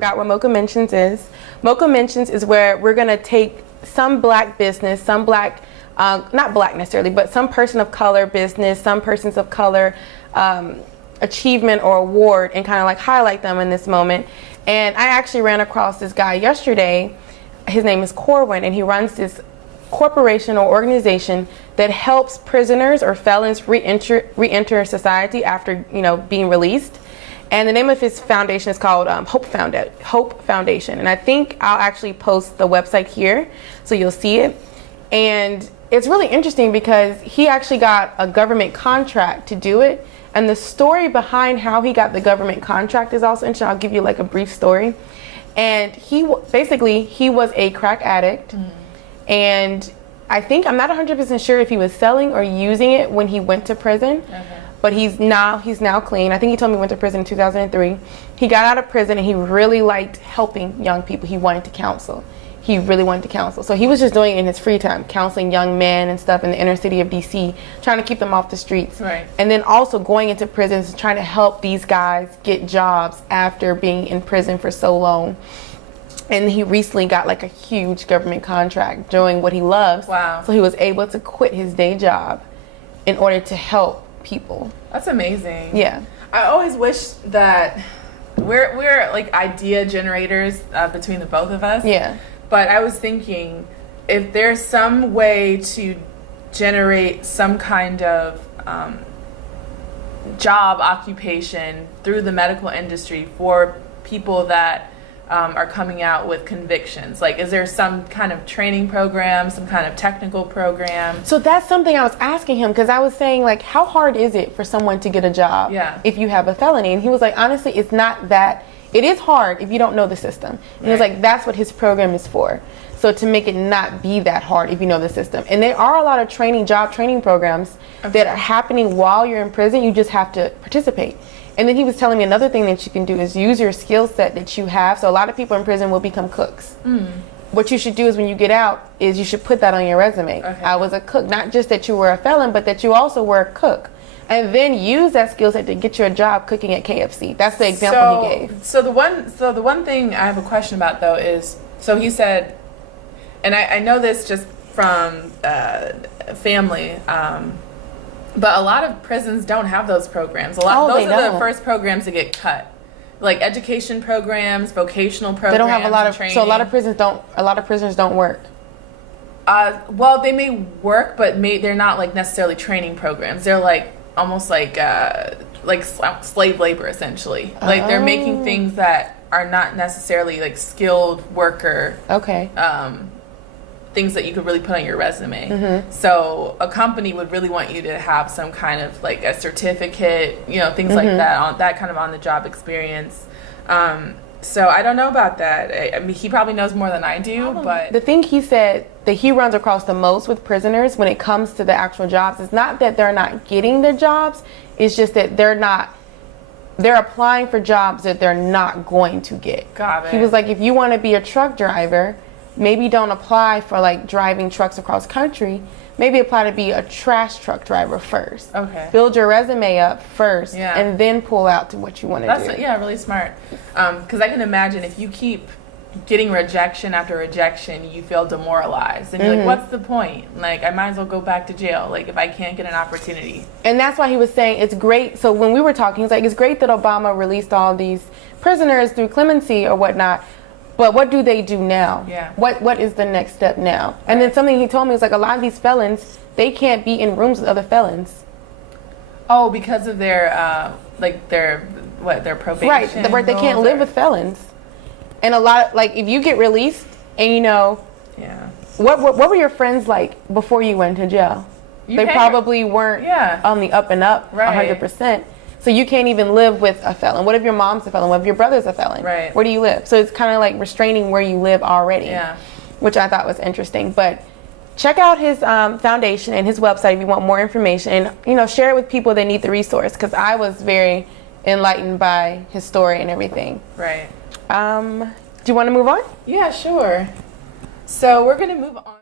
forgot what Mocha Mentions is. Mocha Mentions is where we're going to take some black business, some black, not black necessarily, but some person of color business, some persons of color achievement or award, and kind of like highlight them in this moment. And I actually ran across this guy yesterday. His name is Corwin, and he runs this corporation or organization that helps prisoners or felons re-enter society after, you know, being released. And the name of his foundation is called Hope Foundation. And I think I'll actually post the website here so you'll see it. And it's really interesting because he actually got a government contract to do it. And the story behind how he got the government contract is also interesting. I'll give you like a brief story. And he was a crack addict. And I think, I'm not 100% sure if he was selling or using it when he went to prison. Okay. But he's now clean. I think he told me he went to prison in 2003. He got out of prison and he really liked helping young people. He wanted to counsel. He really wanted to counsel. So he was just doing it in his free time, counseling young men and stuff in the inner city of DC, trying to keep them off the streets. Right. And then also going into prisons and trying to help these guys get jobs after being in prison for so long. And he recently got like a huge government contract doing what he loves. Wow. So he was able to quit his day job in order to help people. That's amazing. Yeah. I always wish that we're like idea generators between the both of us. Yeah. But I was thinking, if there's some way to generate some kind of job occupation through the medical industry for people that are coming out with convictions, like, is there some kind of training program, some kind of technical program? So that's something I was asking him, because I was saying, like, how hard is it for someone to get a job if you have a felony? And he was like, honestly, it's not that. It is hard if you don't know the system. And he was like, that's what his program is for. So to make it not be that hard if you know the system. And there are a lot of job training programs that are happening while you're in prison. You just have to participate. And then he was telling me another thing that you can do is use your skill set that you have. So a lot of people in prison will become cooks. What you should do is when you get out is you should put that on your resume. I was a cook. Not just that you were a felon, but that you also were a cook. And then use that skill set to get you a job cooking at KFC. That's the example he gave. So the one thing I have a question about though is, so he said, and I know this just from family, but a lot of prisons don't have those programs. Those are the first programs to get cut, like education programs, vocational programs. They don't have a lot of training. So a lot of prisoners don't work. Well, they may work, but they're not like necessarily training programs. They're like almost like slave labor essentially. Like they're making things that are not necessarily like skilled worker. Things that you could really put on your resume. So a company would really want you to have some kind of like a certificate, you know, things like that, that kind of on the job experience. So I don't know about that. I mean, he probably knows more than I do, but the thing he said that he runs across the most with prisoners when it comes to the actual jobs is not that they're not getting the jobs, it's just that they're applying for jobs that they're not going to get. Got it. He was like, if you want to be a truck driver, maybe don't apply for like driving trucks across country. Maybe apply to be a trash truck driver first. Build your resume up first, and then pull out to what you want to do. Yeah, really smart. Because I can imagine if you keep getting rejection after rejection, you feel demoralized. And you're like, what's the point? Like, I might as well go back to jail, like, if I can't get an opportunity. And that's why he was saying it's great. So when we were talking, he's like, it's great that Obama released all these prisoners through clemency or whatnot. But what do they do now? What is the next step now? And then something he told me was like, a lot of these felons, they can't be in rooms with other felons. Oh, because of their their probation. Right, they can't live with felons. And a lot, like, if you get released and you know, what were your friends like before you went to jail? They probably weren't on the up and up 100%. So you can't even live with a felon. What if your mom's a felon? What if your brother's a felon? Where do you live? So it's kind of like restraining where you live already, which I thought was interesting. But check out his foundation and his website if you want more information. And, you know, share it with people that need the resource, because I was very enlightened by his story and everything. Do you want to move on? Yeah, sure. So we're going to move on.